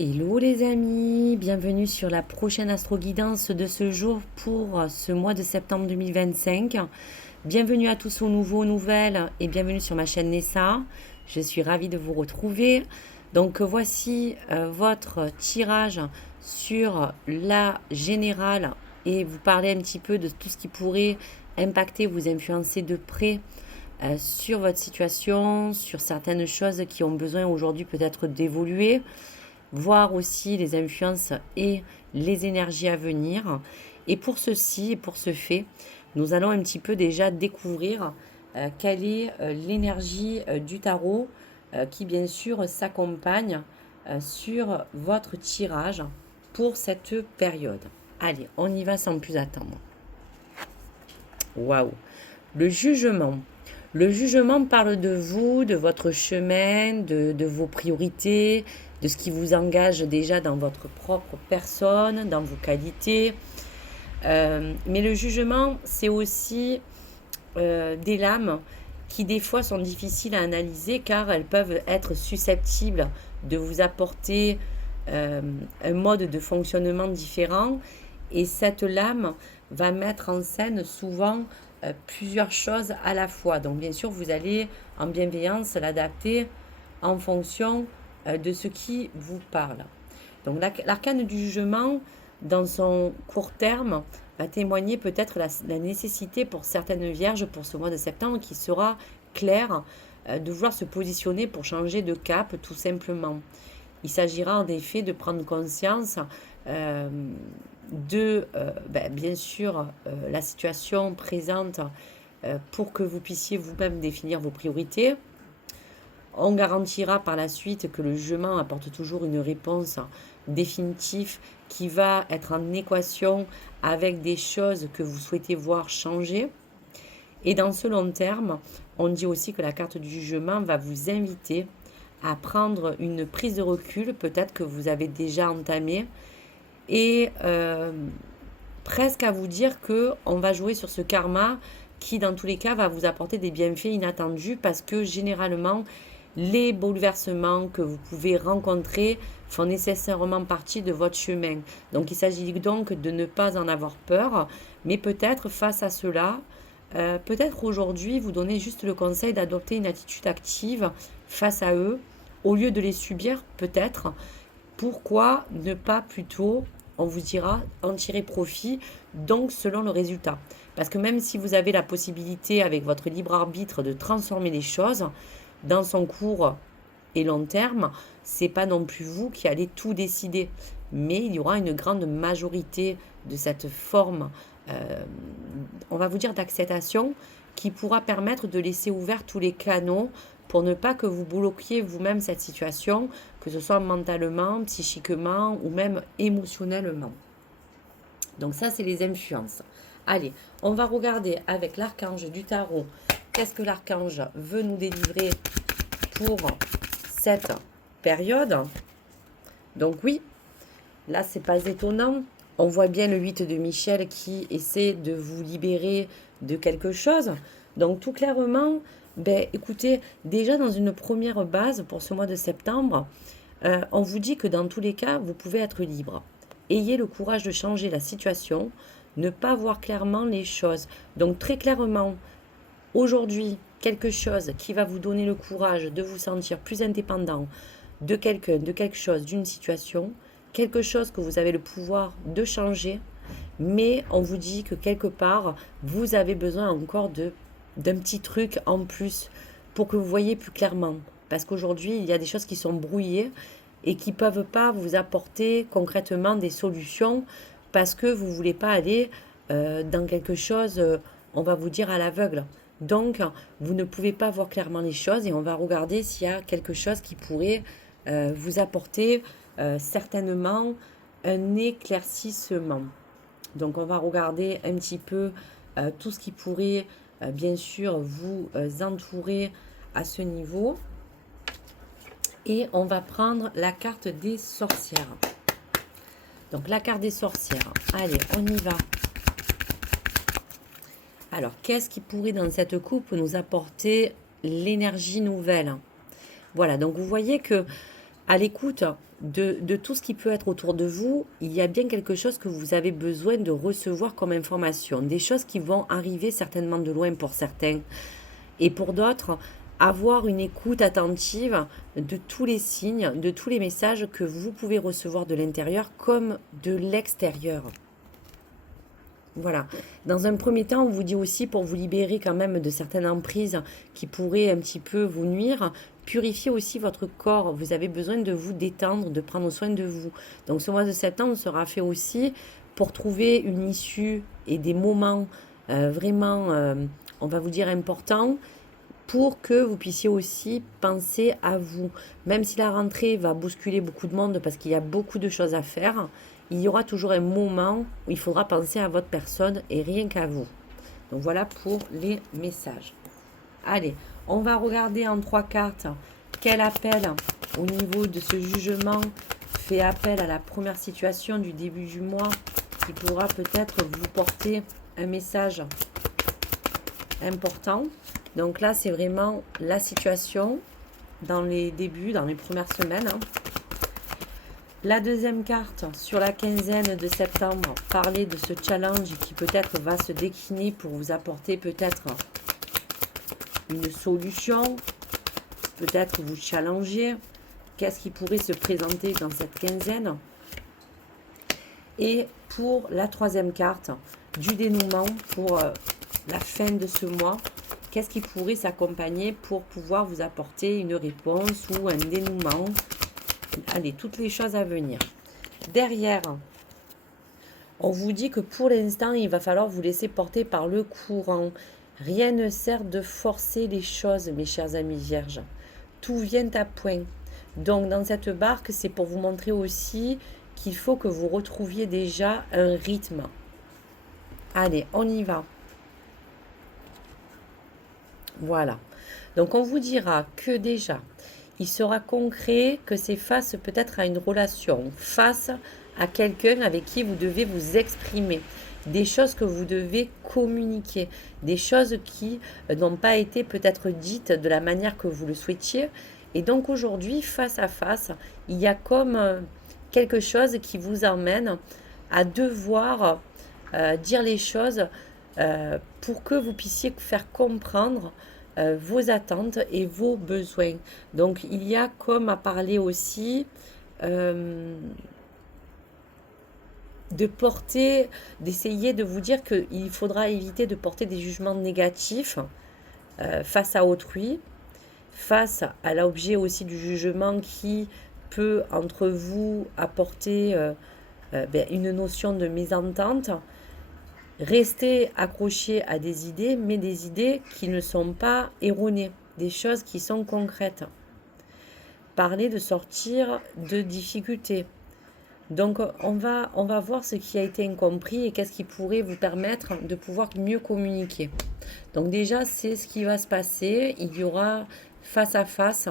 Hello les amis, bienvenue sur la prochaine astro-guidance de ce jour pour ce mois de septembre 2025. Bienvenue à tous aux nouveaux, aux nouvelles et bienvenue sur ma chaîne Nessa. Je suis ravie de vous retrouver. Donc voici votre tirage sur la générale et vous parler un petit peu de tout ce qui pourrait impacter, vous influencer de près sur votre situation, sur certaines choses qui ont besoin aujourd'hui peut-être d'évoluer, voir aussi les influences et les énergies à venir. Et pour ceci et pour ce fait, nous allons un petit peu déjà découvrir quelle est l'énergie du tarot qui bien sûr s'accompagne sur votre tirage pour cette période. Allez, on y va sans plus attendre. Waouh! Le jugement. Le jugement parle de vous, de votre chemin, de vos priorités, de ce qui vous engage déjà dans votre propre personne, dans vos qualités. Mais le jugement, c'est aussi des lames qui des fois sont difficiles à analyser car elles peuvent être susceptibles de vous apporter un mode de fonctionnement différent. Et cette lame va mettre en scène souvent plusieurs choses à la fois. Donc bien sûr, vous allez en bienveillance l'adapter en fonction de ce qui vous parle. Donc l'arcane du jugement, dans son court terme, va témoigner peut-être la nécessité pour certaines vierges pour ce mois de septembre qui sera claire de vouloir se positionner pour changer de cap tout simplement. Il s'agira en effet de prendre conscience bien sûr, la situation présente pour que vous puissiez vous-même définir vos priorités. On garantira par la suite que le jugement apporte toujours une réponse définitive qui va être en équation avec des choses que vous souhaitez voir changer. Et dans ce long terme, on dit aussi que la carte du jugement va vous inviter à prendre une prise de recul, peut-être que vous avez déjà entamé, et presque à vous dire que on va jouer sur ce karma qui, dans tous les cas, va vous apporter des bienfaits inattendus parce que généralement, les bouleversements que vous pouvez rencontrer font nécessairement partie de votre chemin. Donc, il s'agit donc de ne pas en avoir peur, mais peut-être face à cela, peut-être aujourd'hui, vous donnez juste le conseil d'adopter une attitude active face à eux, au lieu de les subir, peut-être. Pourquoi ne pas plutôt, on vous dira, en tirer profit, donc selon le résultat. Parce que même si vous avez la possibilité, avec votre libre arbitre, de transformer les choses dans son court et long terme, c'est pas non plus vous qui allez tout décider. Mais il y aura une grande majorité de cette forme, on va vous dire, d'acceptation qui pourra permettre de laisser ouverts tous les canaux pour ne pas que vous bloquiez vous-même cette situation, que ce soit mentalement, psychiquement ou même émotionnellement. Donc ça, c'est les influences. Allez, on va regarder avec l'archange du tarot. Qu'est-ce que l'archange veut nous délivrer pour cette période? Donc oui, là, c'est pas étonnant. On voit bien le 8 de Michel qui essaie de vous libérer de quelque chose. Donc tout clairement, écoutez, déjà dans une première base pour ce mois de septembre, on vous dit que dans tous les cas, vous pouvez être libre. Ayez le courage de changer la situation, ne pas voir clairement les choses. Donc très clairement, aujourd'hui, quelque chose qui va vous donner le courage de vous sentir plus indépendant de quelqu'un, de quelque chose, d'une situation, quelque chose que vous avez le pouvoir de changer, mais on vous dit que quelque part, vous avez besoin encore d'un petit truc en plus pour que vous voyez plus clairement. Parce qu'aujourd'hui, il y a des choses qui sont brouillées et qui ne peuvent pas vous apporter concrètement des solutions parce que vous ne voulez pas aller dans quelque chose, on va vous dire, à l'aveugle. Donc, vous ne pouvez pas voir clairement les choses et on va regarder s'il y a quelque chose qui pourrait vous apporter certainement un éclaircissement. Donc, on va regarder un petit peu tout ce qui pourrait, bien sûr, vous entourer à ce niveau. Et on va prendre la carte des sorcières. Donc, la carte des sorcières. Allez, on y va. Alors, qu'est-ce qui pourrait dans cette coupe nous apporter l'énergie nouvelle? Voilà, donc vous voyez que à l'écoute de tout ce qui peut être autour de vous, il y a bien quelque chose que vous avez besoin de recevoir comme information, des choses qui vont arriver certainement de loin pour certains, et pour d'autres, avoir une écoute attentive de tous les signes, de tous les messages que vous pouvez recevoir de l'intérieur comme de l'extérieur. Voilà. Dans un premier temps, on vous dit aussi pour vous libérer quand même de certaines emprises qui pourraient un petit peu vous nuire, purifiez aussi votre corps. Vous avez besoin de vous détendre, de prendre soin de vous. Donc ce mois de septembre sera fait aussi pour trouver une issue et des moments vraiment, on va vous dire, importants pour que vous puissiez aussi penser à vous. Même si la rentrée va bousculer beaucoup de monde parce qu'il y a beaucoup de choses à faire, il y aura toujours un moment où il faudra penser à votre personne et rien qu'à vous. Donc voilà pour les messages. Allez, on va regarder en 3 cartes quel appel au niveau de ce jugement fait appel à la première situation du début du mois qui pourra peut-être vous porter un message important. Donc là, c'est vraiment la situation dans les débuts, dans les premières semaines. La deuxième carte, sur la quinzaine de septembre, parler de ce challenge qui peut-être va se décliner pour vous apporter peut-être une solution, peut-être vous challenger. Qu'est-ce qui pourrait se présenter dans cette quinzaine? Et pour la troisième carte, du dénouement pour la fin de ce mois, qu'est-ce qui pourrait s'accompagner pour pouvoir vous apporter une réponse ou un dénouement? Allez, toutes les choses à venir. Derrière, on vous dit que pour l'instant, il va falloir vous laisser porter par le courant. Rien ne sert de forcer les choses, mes chers amis vierges. Tout vient à point. Donc, dans cette barque, c'est pour vous montrer aussi qu'il faut que vous retrouviez déjà un rythme. Allez, on y va. Voilà. Donc, on vous dira que déjà, il sera concret que c'est face peut-être à une relation, face à quelqu'un avec qui vous devez vous exprimer, des choses que vous devez communiquer, des choses qui n'ont pas été peut-être dites de la manière que vous le souhaitiez. Et donc aujourd'hui, face à face, il y a comme quelque chose qui vous emmène à devoir dire les choses pour que vous puissiez faire comprendre vos attentes et vos besoins. Donc il y a comme à parler aussi de porter, d'essayer de vous dire qu'il faudra éviter de porter des jugements négatifs face à autrui, face à l'objet aussi du jugement qui peut entre vous apporter une notion de mésentente. Rester accroché à des idées, mais des idées qui ne sont pas erronées, des choses qui sont concrètes. Parler de sortir de difficultés. Donc on va voir ce qui a été incompris et qu'est-ce qui pourrait vous permettre de pouvoir mieux communiquer. Donc déjà, c'est ce qui va se passer. Il y aura face à face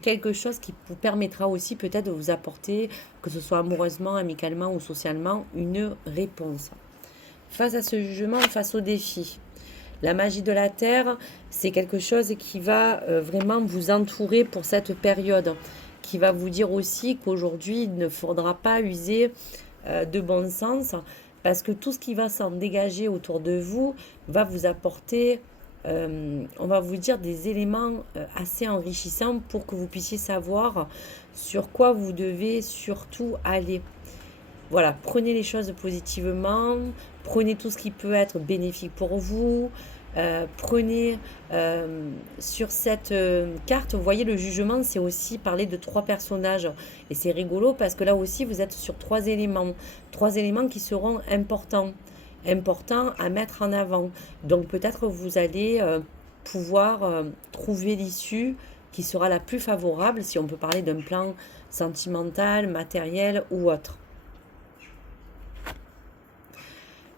quelque chose qui vous permettra aussi peut-être de vous apporter, que ce soit amoureusement, amicalement ou socialement, une réponse. Face à ce jugement, face au défi. La magie de la Terre, c'est quelque chose qui va vraiment vous entourer pour cette période, qui va vous dire aussi qu'aujourd'hui, il ne faudra pas user de bon sens, parce que tout ce qui va s'en dégager autour de vous va vous apporter, on va vous dire, des éléments assez enrichissants pour que vous puissiez savoir sur quoi vous devez surtout aller. Voilà, prenez les choses positivement, prenez tout ce qui peut être bénéfique pour vous, prenez sur cette carte, vous voyez le jugement, c'est aussi parler de 3 personnages. Et c'est rigolo parce que là aussi, vous êtes sur 3 éléments qui seront importants à mettre en avant. Donc peut-être vous allez pouvoir trouver l'issue qui sera la plus favorable, si on peut parler d'un plan sentimental, matériel ou autre.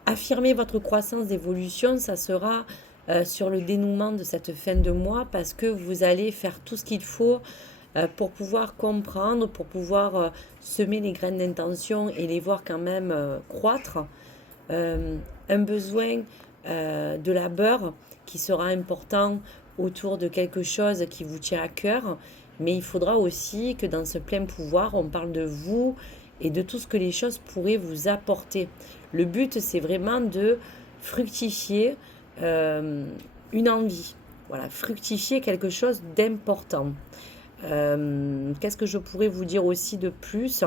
Affirmer votre croissance d'évolution, ça sera sur le dénouement de cette fin de mois parce que vous allez faire tout ce qu'il faut pour pouvoir comprendre, pour pouvoir semer les graines d'intention et les voir quand même croître. Un besoin de labeur qui sera important autour de quelque chose qui vous tient à cœur mais il faudra aussi que dans ce plein pouvoir, on parle de vous et de tout ce que les choses pourraient vous apporter. Le but, c'est vraiment de fructifier une envie. Voilà, fructifier quelque chose d'important. Qu'est-ce que je pourrais vous dire aussi de plus?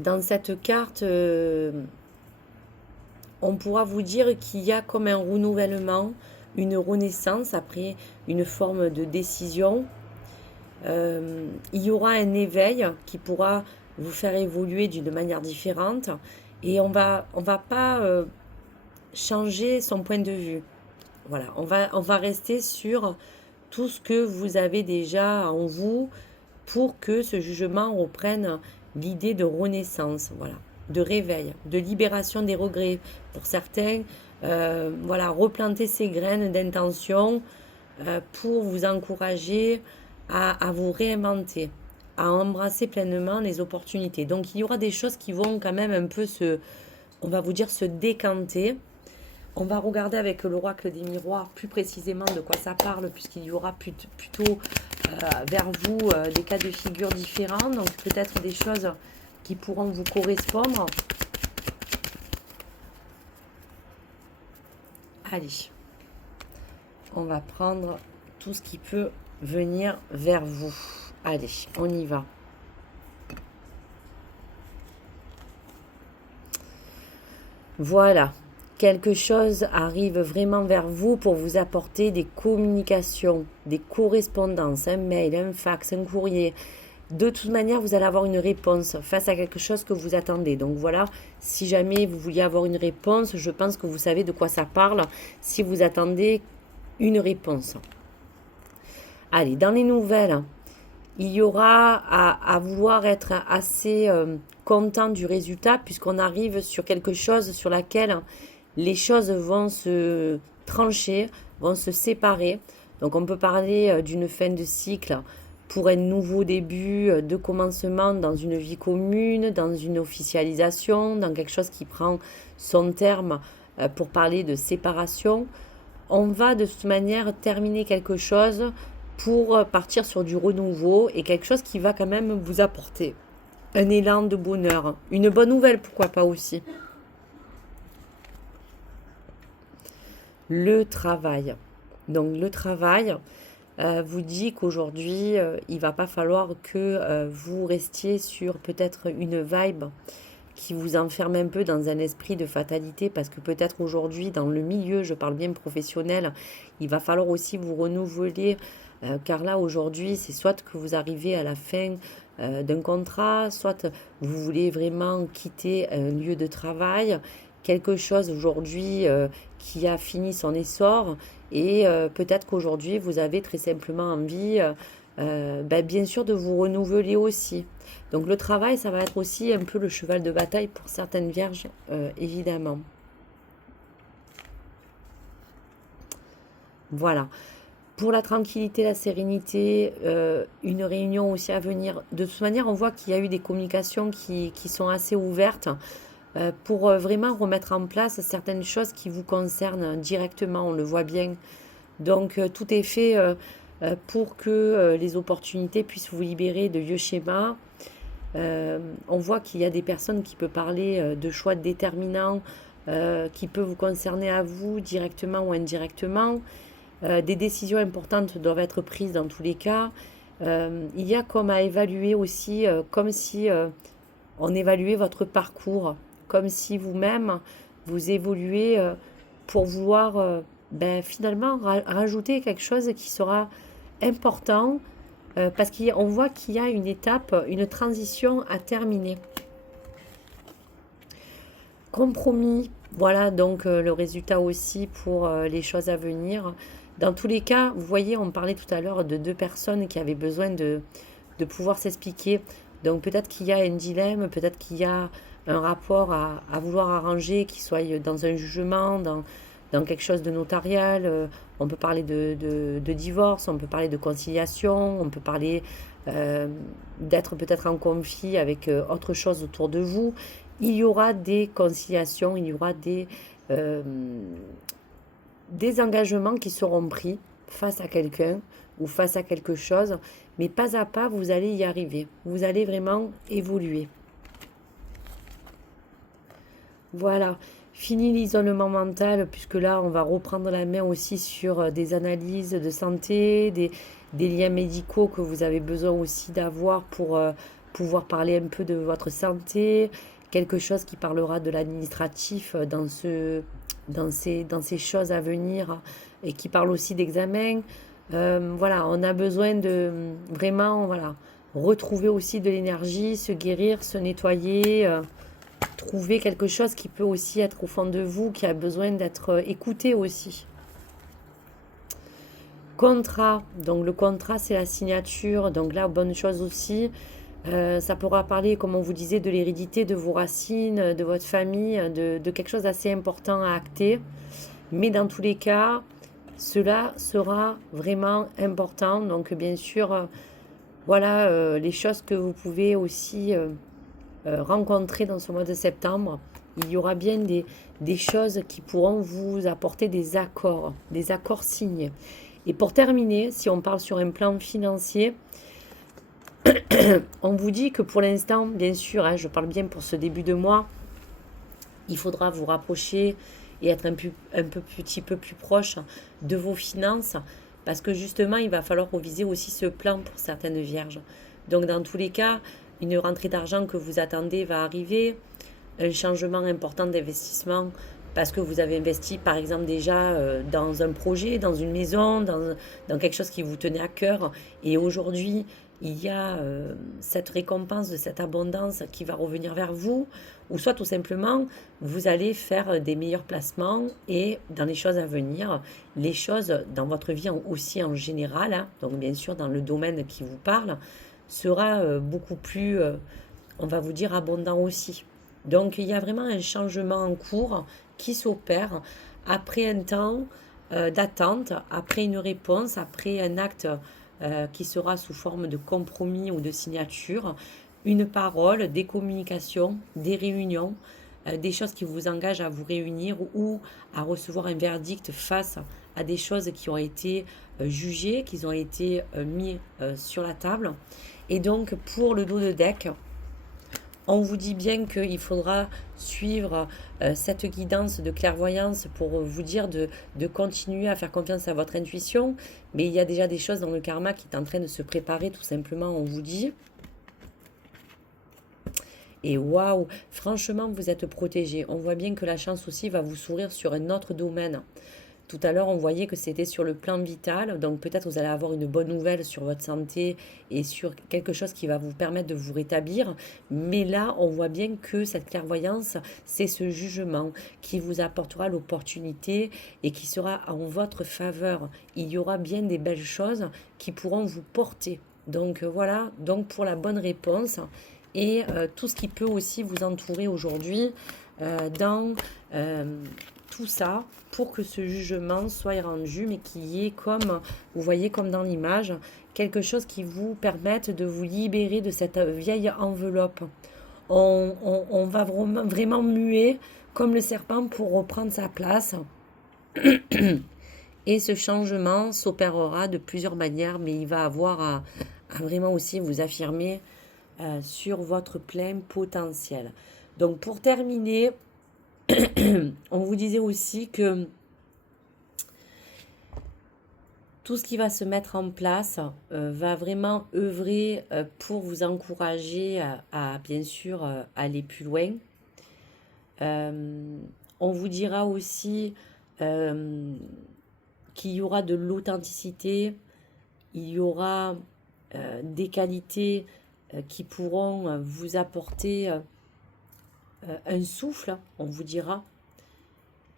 Dans cette carte, on pourra vous dire qu'il y a comme un renouvellement, une renaissance après une forme de décision. Il y aura un éveil qui pourra vous faire évoluer d'une manière différente et on va pas changer son point de vue. Voilà, on va rester sur tout ce que vous avez déjà en vous pour que ce jugement reprenne l'idée de renaissance, voilà, de réveil, de libération des regrets. Pour certains, voilà, replanter ces graines d'intention pour vous encourager à vous réinventer, à embrasser pleinement les opportunités. Donc il y aura des choses qui vont quand même un peu on va vous dire, se décanter. On va regarder avec l'oracle des miroirs plus précisément de quoi ça parle, puisqu'il y aura plutôt vers vous des cas de figure différents, donc peut-être des choses qui pourront vous correspondre. Allez, on va prendre tout ce qui peut venir vers vous. Allez, on y va. Voilà. Quelque chose arrive vraiment vers vous pour vous apporter des communications, des correspondances, un mail, un fax, un courrier. De toute manière, vous allez avoir une réponse face à quelque chose que vous attendez. Donc voilà, si jamais vous vouliez avoir une réponse, je pense que vous savez de quoi ça parle si vous attendez une réponse. Allez, dans les nouvelles, il y aura à vouloir être assez content du résultat puisqu'on arrive sur quelque chose sur laquelle les choses vont se trancher, vont se séparer. Donc on peut parler d'une fin de cycle pour un nouveau début de commencement dans une vie commune, dans une officialisation, dans quelque chose qui prend son terme pour parler de séparation. On va de toute manière terminer quelque chose pour partir sur du renouveau et quelque chose qui va quand même vous apporter un élan de bonheur. Une bonne nouvelle, pourquoi pas aussi. Le travail. Donc le travail vous dit qu'aujourd'hui, il va pas falloir que vous restiez sur peut-être une vibe qui vous enferme un peu dans un esprit de fatalité parce que peut-être aujourd'hui, dans le milieu, je parle bien professionnel, il va falloir aussi vous renouveler car là, aujourd'hui, c'est soit que vous arrivez à la fin d'un contrat, soit vous voulez vraiment quitter un lieu de travail, quelque chose aujourd'hui qui a fini son essor et peut-être qu'aujourd'hui, vous avez très simplement envie, bien sûr, de vous renouveler aussi. Donc le travail, ça va être aussi un peu le cheval de bataille pour certaines vierges, évidemment. Voilà. Pour la tranquillité, la sérénité, une réunion aussi à venir. De toute manière, on voit qu'il y a eu des communications qui sont assez ouvertes pour vraiment remettre en place certaines choses qui vous concernent directement, on le voit bien. Donc tout est fait pour que les opportunités puissent vous libérer de vieux schémas. On voit qu'il y a des personnes qui peuvent parler de choix déterminants qui peuvent vous concerner à vous directement ou indirectement. Des décisions importantes doivent être prises dans tous les cas. Il y a comme à évaluer aussi, comme si on évaluait votre parcours, comme si vous-même, vous évoluez pour vouloir finalement rajouter quelque chose qui sera important, parce qu'on voit qu'il y a une étape, une transition à terminer. Compromis, voilà donc le résultat aussi pour les choses à venir. Dans tous les cas, vous voyez, on parlait tout à l'heure de deux personnes qui avaient besoin de pouvoir s'expliquer. Donc peut-être qu'il y a un dilemme, peut-être qu'il y a un rapport à vouloir arranger, qui soit dans un jugement, dans quelque chose de notarial. On peut parler de divorce, on peut parler de conciliation, on peut parler d'être peut-être en conflit avec autre chose autour de vous. Il y aura des conciliations, il y aura des engagements qui seront pris face à quelqu'un ou face à quelque chose, mais pas à pas, vous allez y arriver. Vous allez vraiment évoluer. Voilà, fini l'isolement mental, puisque là, on va reprendre la main aussi sur des analyses de santé, des liens médicaux que vous avez besoin aussi d'avoir pour pouvoir parler un peu de votre santé, quelque chose qui parlera de l'administratif dans ces choses à venir et qui parle aussi d'examen. Voilà, on a besoin de vraiment, voilà, retrouver aussi de l'énergie, se guérir, se nettoyer. Trouver quelque chose qui peut aussi être au fond de vous, qui a besoin d'être écouté aussi. Contrat, donc le contrat c'est la signature, donc là bonne chose aussi. Ça pourra parler, comme on vous disait, de l'hérédité, de vos racines, de votre famille, de quelque chose d'assez important à acter. Mais dans tous les cas, cela sera vraiment important. Donc bien sûr, voilà les choses que vous pouvez aussi rencontrer dans ce mois de septembre. Il y aura bien des choses qui pourront vous apporter des accords signés. Et pour terminer, si on parle sur un plan financier, on vous dit que pour l'instant, bien sûr, hein, je parle bien pour ce début de mois, il faudra vous rapprocher et être petit peu plus proche de vos finances, parce que justement, il va falloir reviser aussi ce plan pour certaines vierges. Donc, dans tous les cas, une rentrée d'argent que vous attendez va arriver, un changement important d'investissement, parce que vous avez investi, par exemple, déjà dans un projet, dans une maison, dans quelque chose qui vous tenait à cœur, et aujourd'hui, il y a cette récompense de cette abondance qui va revenir vers vous, ou soit tout simplement, vous allez faire des meilleurs placements et dans les choses à venir, les choses dans votre vie aussi en général, hein, donc bien sûr dans le domaine qui vous parle, sera beaucoup plus, on va vous dire, abondant aussi. Donc il y a vraiment un changement en cours qui s'opère après un temps d'attente, après une réponse, après un acte qui sera sous forme de compromis ou de signature, une parole, des communications, des réunions, des choses qui vous engagent à vous réunir ou à recevoir un verdict face à des choses qui ont été jugées, qui ont été mis sur la table. Et donc pour le dos de deck, on vous dit bien qu'il faudra suivre cette guidance de clairvoyance pour vous dire de continuer à faire confiance à votre intuition. Mais il y a déjà des choses dans le karma qui est en train de se préparer, tout simplement, on vous dit. Et waouh, franchement, vous êtes protégé. On voit bien que la chance aussi va vous sourire sur un autre domaine. Tout à l'heure, on voyait que c'était sur le plan vital, donc peut-être vous allez avoir une bonne nouvelle sur votre santé et sur quelque chose qui va vous permettre de vous rétablir. Mais là, on voit bien que cette clairvoyance, c'est ce jugement qui vous apportera l'opportunité et qui sera en votre faveur. Il y aura bien des belles choses qui pourront vous porter. Donc voilà, donc pour la bonne réponse et tout ce qui peut aussi vous entourer aujourd'hui dans tout ça pour que ce jugement soit rendu, mais qu'il y ait, comme vous voyez, comme dans l'image, quelque chose qui vous permette de vous libérer de cette vieille enveloppe. On va vraiment muer comme le serpent pour reprendre sa place. Et ce changement s'opérera de plusieurs manières, mais il va avoir à vraiment aussi vous affirmer sur votre plein potentiel. Donc pour terminer, on vous disait aussi que tout ce qui va se mettre en place va vraiment œuvrer pour vous encourager bien sûr, aller plus loin. On vous dira aussi qu'il y aura de l'authenticité, il y aura des qualités qui pourront vous apporter un souffle, on vous dira.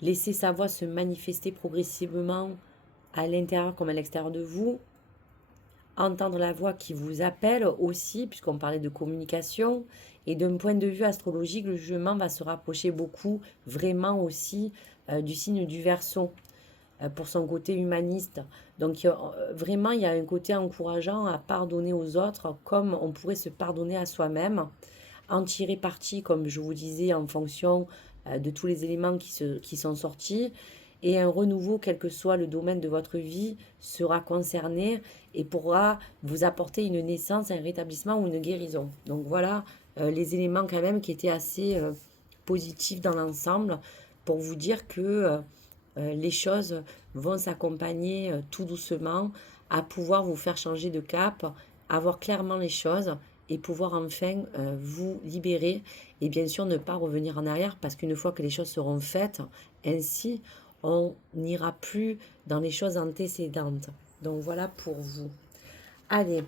Laissez sa voix se manifester progressivement à l'intérieur comme à l'extérieur de vous. Entendre la voix qui vous appelle aussi, puisqu'on parlait de communication. Et d'un point de vue astrologique, le jugement va se rapprocher beaucoup, vraiment aussi, du signe du Verseau, pour son côté humaniste. Donc vraiment, il y a un côté encourageant à pardonner aux autres, comme on pourrait se pardonner à soi-même, en tirer parti, comme je vous disais, en fonction de tous les éléments qui sont sortis. et un renouveau, quel que soit le domaine de votre vie, sera concerné et pourra vous apporter une naissance, un rétablissement ou une guérison. Donc voilà les éléments quand même qui étaient assez positifs dans l'ensemble pour vous dire que les choses vont s'accompagner tout doucement à pouvoir vous faire changer de cap, à voir clairement les choses et pouvoir enfin vous libérer et bien sûr ne pas revenir en arrière parce qu'une fois que les choses seront faites, ainsi on n'ira plus dans les choses antécédentes. Donc voilà pour vous. Allez,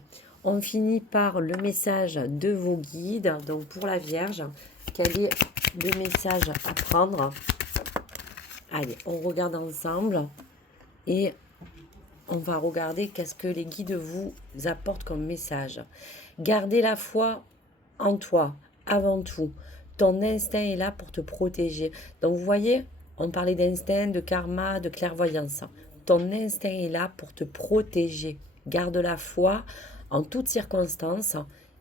on finit par le message de vos guides. Donc pour la Vierge, quel est le message à prendre? Allez, on regarde ensemble et on va regarder qu'est-ce que les guides vous apportent comme message. Gardez la foi en toi, avant tout. Ton instinct est là pour te protéger. Donc vous voyez, on parlait d'instinct, de karma, de clairvoyance. Ton instinct est là pour te protéger. Garde la foi en toutes circonstances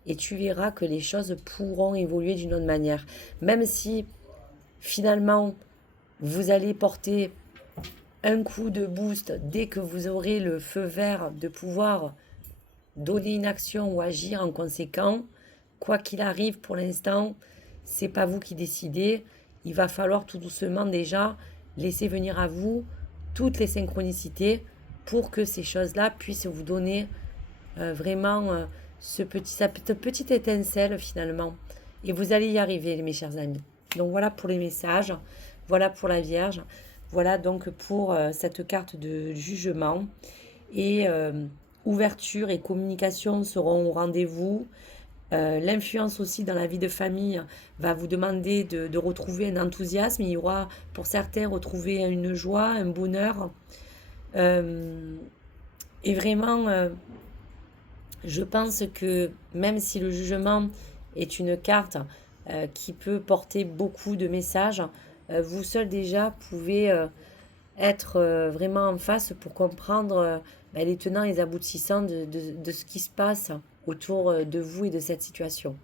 et tu verras que les choses pourront évoluer d'une autre manière. Même si finalement vous allez porter un coup de boost dès que vous aurez le feu vert de pouvoir donner une action ou agir en conséquent. Quoi qu'il arrive pour l'instant, c'est pas vous qui décidez. Il va falloir tout doucement déjà laisser venir à vous toutes les synchronicités pour que ces choses-là puissent vous donner vraiment cette petite étincelle finalement. Et vous allez y arriver, mes chers amis. Donc voilà pour les messages, voilà pour la Vierge, voilà donc pour cette carte de jugement. Et ouverture et communication seront au rendez-vous. L'influence aussi dans la vie de famille va vous demander de retrouver un enthousiasme. Il y aura pour certains retrouver une joie, un bonheur. Et vraiment, je pense que même si le jugement est une carte qui peut porter beaucoup de messages, vous seul déjà pouvez être vraiment en face pour comprendre les tenants et les aboutissants de ce qui se passe autour de vous et de cette situation.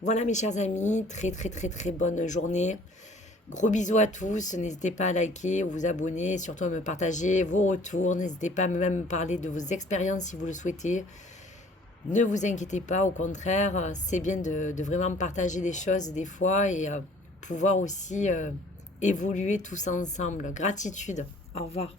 Voilà mes chers amis, très très très très bonne journée. Gros bisous à tous, n'hésitez pas à liker ou vous abonner, surtout à me partager vos retours, n'hésitez pas à même parler de vos expériences si vous le souhaitez. Ne vous inquiétez pas, au contraire, c'est bien de vraiment partager des choses des fois et pouvoir aussi évoluer tous ensemble. Gratitude, au revoir.